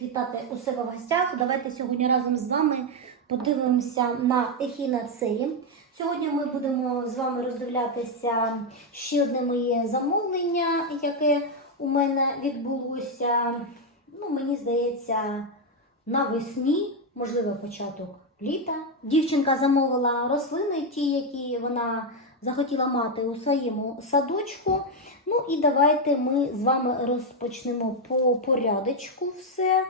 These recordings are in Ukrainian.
всіх вітати у себе в гостях. Давайте сьогодні разом з вами подивимося на ехінацеї. Сьогодні ми будемо з вами роздивлятися ще одне моє замовлення, яке у мене відбулося. Ну, мені здається, навесні, можливо, початок літа. Дівчинка замовила рослини, ті, які вона захотіла мати у своєму садочку. Ну і давайте ми з вами розпочнемо по порядочку все.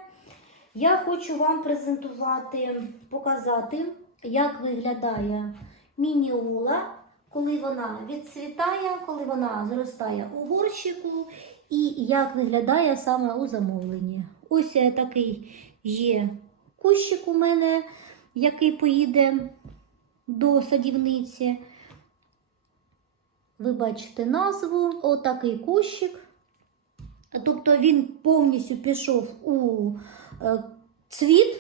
Я хочу вам презентувати, показати, як виглядає мініола, коли вона відцвітає, коли вона зростає у горщику, і як виглядає саме у замовленні. Ось е, такий є кущик у мене, який поїде до садівниці. Ви бачите назву, отакий кущик. Тобто він повністю пішов у е, цвіт.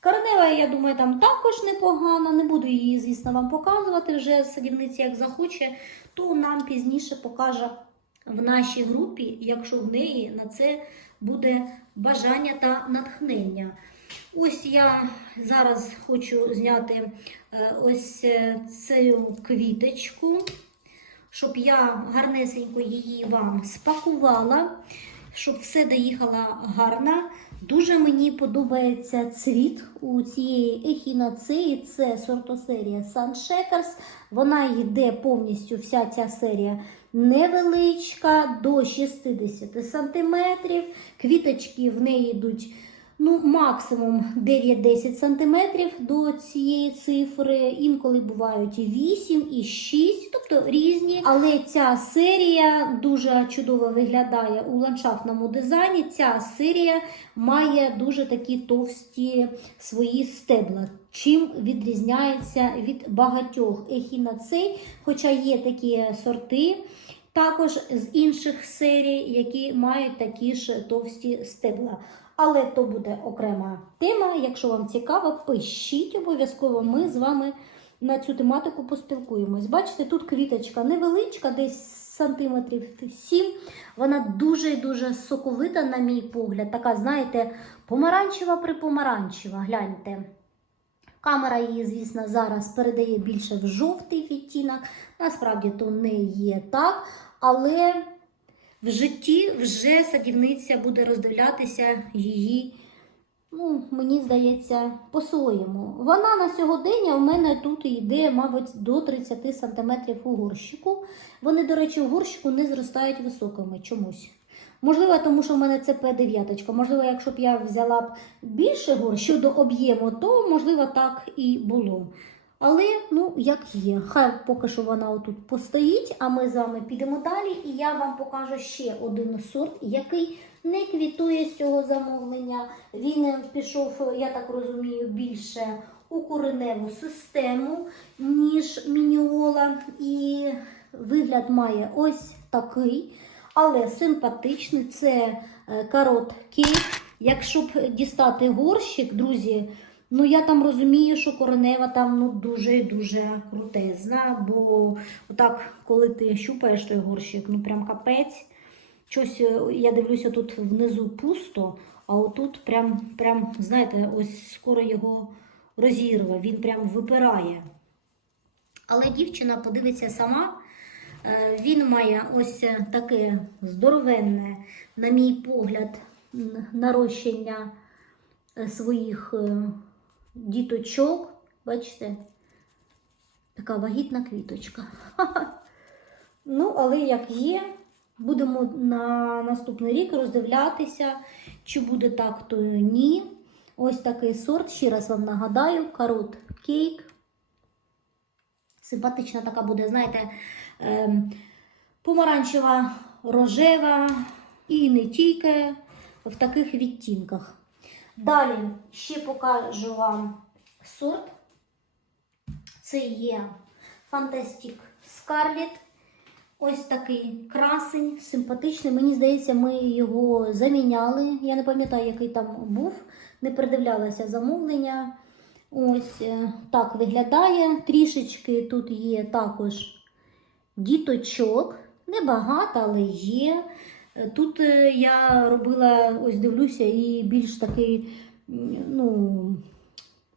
Коренева, я думаю, там також непогана. Не буду її, звісно, вам показувати. Вже садівниця, як захоче, то нам пізніше покаже в нашій групі, якщо в неї на це буде бажання та натхнення. Ось я зараз хочу зняти е, ось е, цю квіточку щоб я гарнесенько її вам спакувала, щоб все доїхало гарно. Дуже мені подобається цвіт у цієї ехінацеї. Це сортосерія Sunshakers. Вона йде повністю, вся ця серія невеличка, до 60 см. Квіточки в неї йдуть ну, максимум 9-10 см до цієї цифри. Інколи бувають і 8, і 6, тобто різні. Але ця серія дуже чудово виглядає у ландшафтному дизайні. Ця серія має дуже такі товсті свої стебла. Чим відрізняється від багатьох ехінацей, хоча є такі сорти. Також з інших серій, які мають такі ж товсті стебла. Але то буде окрема тема. Якщо вам цікаво, пишіть обов'язково. Ми з вами на цю тематику поспілкуємось. Бачите, тут квіточка невеличка, десь сантиметрів 7. Вона дуже дуже соковита, на мій погляд. Така, знаєте, помаранчева припомаранчева. Гляньте. Камера її, звісно, зараз передає більше в жовтий відтінок. Насправді то не є так. Але в житті вже садівниця буде роздивлятися її, ну, мені здається, по-своєму. Вона на сьогодення у мене тут йде, мабуть, до 30 см у горщику. Вони, до речі, у горщику не зростають високими чомусь. Можливо, тому що в мене це П9. Можливо, якщо б я взяла б більше гор щодо об'єму, то можливо так і було. Але, ну, як є, хай поки що вона отут постоїть, а ми з вами підемо далі, і я вам покажу ще один сорт, який не квітує з цього замовлення. Він пішов, я так розумію, більше у кореневу систему, ніж мініола. І вигляд має ось такий, але симпатичний. Це е, карот кейк. Якщо б дістати горщик, друзі. Ну, я там розумію, що коренева там ну, дуже і дуже крутезна, бо отак, коли ти щупаєш той горщик, ну прям капець. Щось, е, я дивлюся, тут внизу пусто, а отут прям, прям, знаєте, ось скоро його розірве, він прям випирає. Але дівчина подивиться сама. Е, Він має ось таке здоровенне, на мій погляд, нарощення е, своїх діточок. Бачите? Така вагітна квіточка. Ну, але як є, будемо на наступний рік роздивлятися, чи буде так, то ні. Ось такий сорт. Ще раз вам нагадаю: карот кейк. Симпатична така буде, знаєте, ем, помаранчева, рожева і не тільки в таких відтінках. Далі ще покажу вам сорт. Це є Fantastic Scarlet. Ось такий красень, симпатичний. Мені здається, ми його заміняли. Я не пам'ятаю, який там був. Не придивлялася замовлення. Ось е, так виглядає. Трішечки тут є також діточок. Небагато, але є. Тут е, я робила, ось дивлюся, і більш такий, ну,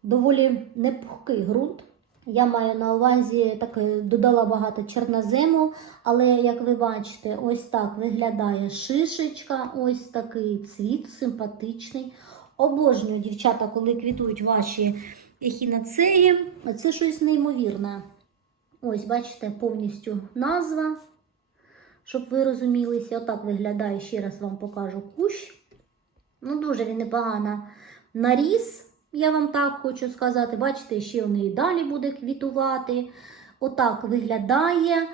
доволі непухкий ґрунт. Я маю на увазі так е, додала багато чорнозему, але як ви бачите, ось так виглядає шишечка, ось такий цвіт симпатичний. Обожнюю, дівчата, коли квітують ваші ехінацеї. Це щось неймовірне. Ось, бачите, повністю назва, щоб ви розумілися. Отак виглядає, ще раз вам покажу кущ. Ну, дуже він непогано наріс, я вам так хочу сказати. Бачите, ще він і далі буде квітувати. Отак виглядає.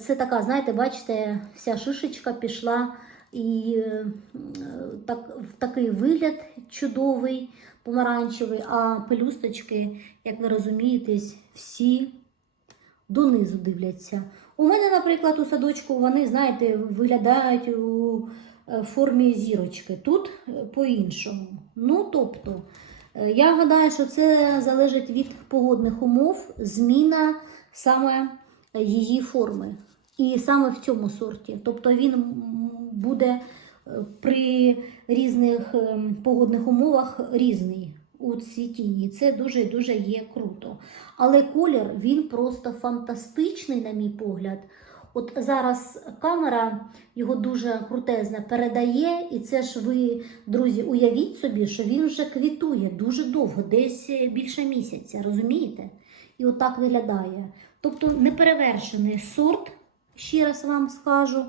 Це така, знаєте, бачите, вся шишечка пішла і е, так, в такий вигляд чудовий, помаранчевий, а пелюсточки, як ви розумієте, всі донизу дивляться. У мене, наприклад, у садочку вони, знаєте, виглядають у е, формі зірочки. Тут е, по-іншому. Ну, тобто, е, я гадаю, що це залежить від погодних умов, зміна саме її форми. І саме в цьому сорті. Тобто він буде при різних ем, погодних умовах різний у цвітінні. Це дуже і дуже є круто. Але колір він просто фантастичний, на мій погляд. От зараз камера його дуже крутезна передає, і це ж ви, друзі, уявіть собі, що він вже квітує дуже довго, десь більше місяця, розумієте? І отак виглядає. Тобто неперевершений сорт, ще раз вам скажу,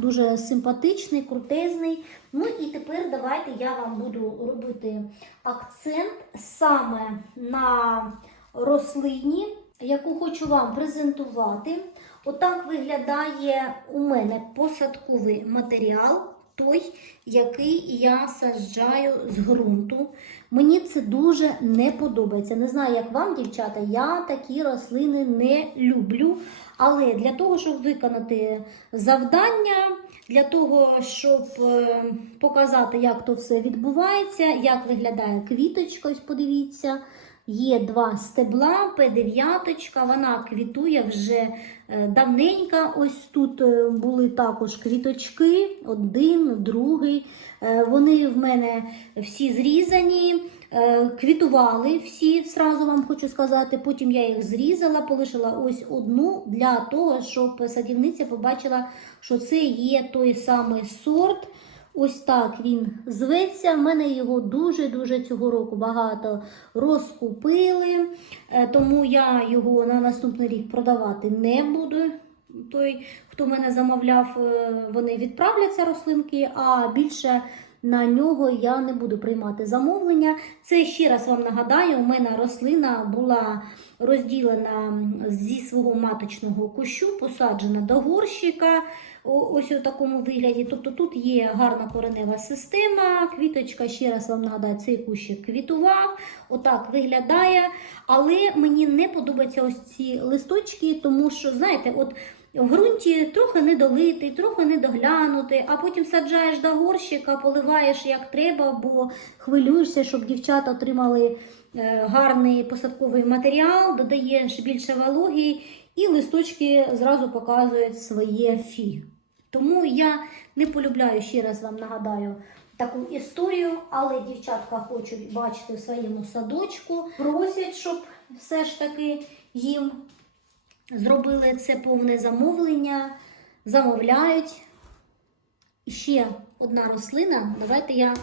дуже симпатичний, крутезний. Ну і тепер давайте я вам буду робити акцент саме на рослині, яку хочу вам презентувати. Отак виглядає у мене посадковий матеріал, той, який я саджаю з ґрунту. Мені це дуже не подобається. Не знаю, як вам, дівчата, я такі рослини не люблю. Але для того, щоб виконати завдання, для того, щоб е, показати, як то все відбувається, як виглядає квіточка, ось подивіться. Є два стебла, П9, вона квітує вже е, давненько. Ось тут е, були також квіточки, один, другий. Е, Вони в мене всі зрізані, квітували всі, зразу вам хочу сказати. Потім я їх зрізала, полишила ось одну для того, щоб садівниця побачила, що це є той самий сорт. Ось так він зветься. В мене його дуже-дуже цього року багато розкупили, е, тому я його на наступний рік продавати не буду. Той, хто мене замовляв, е, вони відправляться рослинки, а більше на нього я не буду приймати замовлення. Це ще раз вам нагадаю, у мене рослина була розділена зі свого маточного кущу, посаджена до горщика. Ось у такому вигляді. Тобто тут є гарна коренева система, квіточка, ще раз вам нагадаю, цей кущик квітував, отак виглядає. Але мені не подобаються ось ці листочки, тому що, знаєте, от в ґрунті трохи недолитий, трохи недоглянутий, а потім саджаєш до горщика, поливаєш як треба, бо хвилюєшся, щоб дівчата отримали е, гарний посадковий матеріал, додаєш більше вологі, і листочки зразу показують своє фі. Тому я не полюбляю, ще раз вам нагадаю, таку історію, але дівчатка хочуть бачити в своєму садочку, просять, щоб все ж таки їм зробили це повне замовлення, замовляють. І ще одна рослина. Давайте я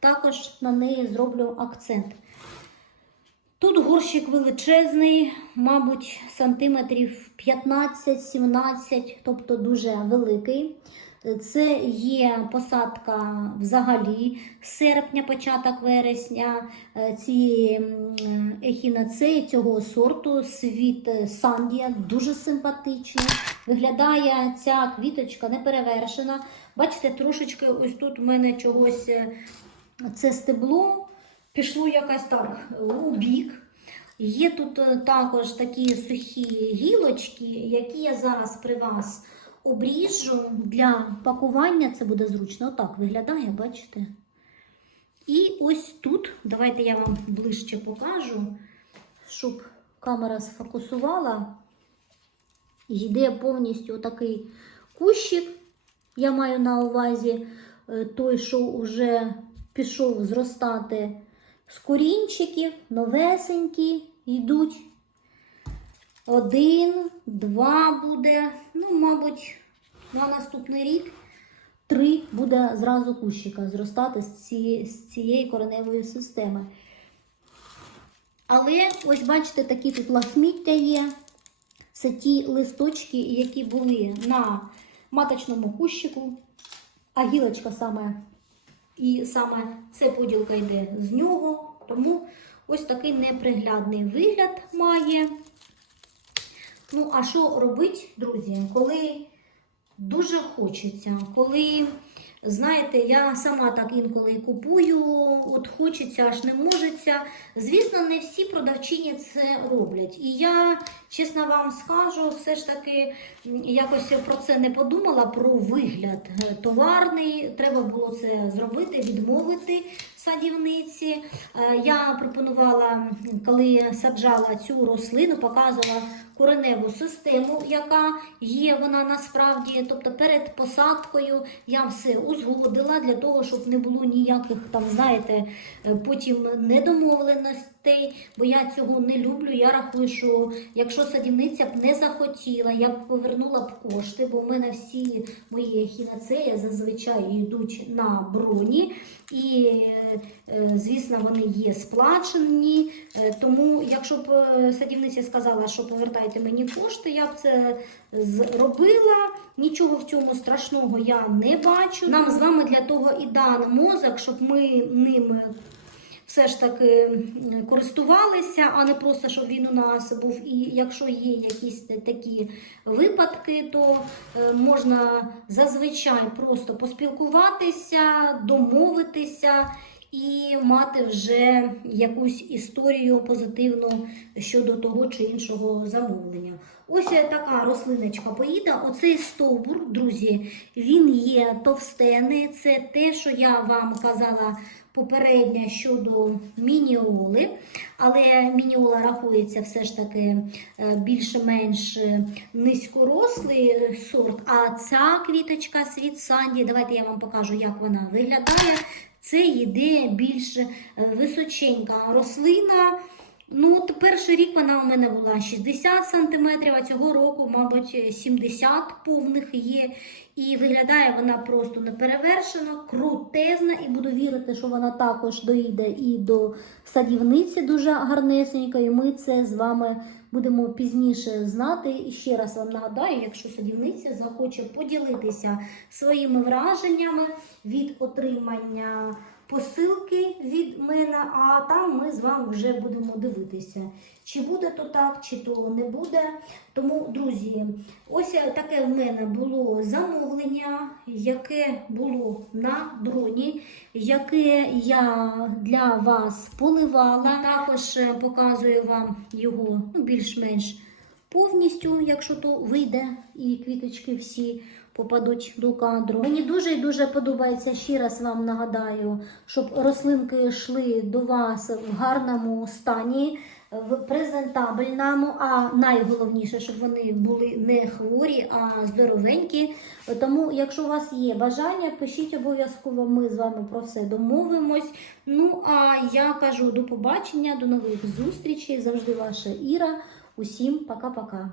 також на неї зроблю акцент. Тут горщик величезний, мабуть, сантиметрів 15-17, тобто дуже великий. Це є посадка взагалі серпня, початок вересня е, цієї ехінацеї, цього сорту, світ Сандія, дуже симпатичний. Виглядає ця квіточка неперевершена. Бачите, трошечки ось тут в мене чогось е, це стебло пішло якось так е, у бік. Є тут е, також такі сухі гілочки, які я зараз при вас обріжу для пакування. Це буде зручно. Отак виглядає, бачите? І ось тут, давайте я вам ближче покажу, щоб камера сфокусувала. Йде повністю такий кущик. Я маю на увазі е, той, що вже пішов зростати з корінчиків, новесенькі йдуть. Один, два буде, ну, мабуть, на наступний рік три буде зразу кущика зростати з цієї, кореневої системи. Але ось бачите, такі тут лахміття є. Це ті листочки, які були на маточному кущику, а гілочка саме, і саме це поділка йде з нього. Тому ось такий неприглядний вигляд має. Ну, а що робити, друзі, коли дуже хочеться, коли, знаєте, я сама так інколи купую, от хочеться, аж не можеться. Звісно, не всі продавчині це роблять. І я, чесно вам скажу, все ж таки якось про це не подумала, про вигляд е, товарний. Треба було це зробити, відмовити садівниці. Е, Я пропонувала, коли саджала цю рослину, показувала кореневу систему, яка є вона насправді. Тобто перед посадкою я все узгодила для того, щоб не було ніяких там, знаєте, е, потім недомовленостей, бо я цього не люблю. Я рахую, що якщо садівниця б не захотіла, я б повернула б кошти, бо в мене всі мої ехінацеї зазвичай йдуть на броні. І, е, е, звісно, вони є сплачені. Тому, якщо б садівниця сказала, що повертайте мені кошти, я б це зробила. Нічого в цьому страшного я не бачу. Нам з вами для того і дан мозок, щоб ми ним все ж таки користувалися, а не просто, щоб він у нас був. І якщо є якісь такі випадки, то е, можна зазвичай просто поспілкуватися, домовитися. І мати вже якусь історію позитивну щодо того чи іншого замовлення. Ось така рослиночка поїда. Оцей стовбур, друзі, він є товстений. Це те, що я вам казала попередньо щодо мініоли. Але мініола рахується все ж таки е, більш-менш е, низькорослий сорт. А ця квіточка світ Санді, давайте я вам покажу, як вона виглядає. Це йде більш е, височенька рослина. Ну, от перший рік вона у мене була 60 см, а цього року, мабуть, 70 повних є. І виглядає вона просто неперевершено, крутезна, і буду вірити, що вона також доїде і до садівниці дуже гарнесенько. І ми це з вами будемо пізніше знати. І ще раз вам нагадаю, якщо садівниця захоче поділитися своїми враженнями від отримання посилки від мене, а там ми з вами вже будемо дивитися, чи буде то так, чи то не буде. Тому, друзі, ось таке в мене було замовлення, яке було на броні, яке я для вас поливала. Також е, показую вам його ну, більш-менш повністю, якщо то вийде, і квіточки всі попадуть до кадру. Мені дуже і дуже подобається ще раз вам нагадаю, щоб рослинки йшли до вас в гарному стані. В презентабельному, а найголовніше, щоб вони були не хворі, а здоровенькі. Тому, якщо у вас є бажання, пишіть обов'язково, ми з вами про все домовимось. Ну, а я кажу до побачення, до нових зустрічей. Завжди ваша Іра. Усім пока-пока.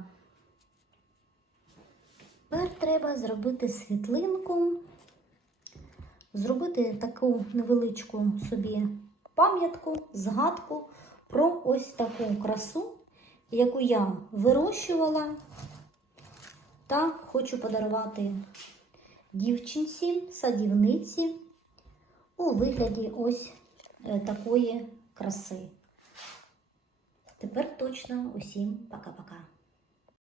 Треба зробити світлинку, зробити таку невеличку собі пам'ятку, згадку про ось таку красу, яку я вирощувала та хочу подарувати дівчинці, садівниці у вигляді ось е, такої краси. Тепер точно усім пока-пока.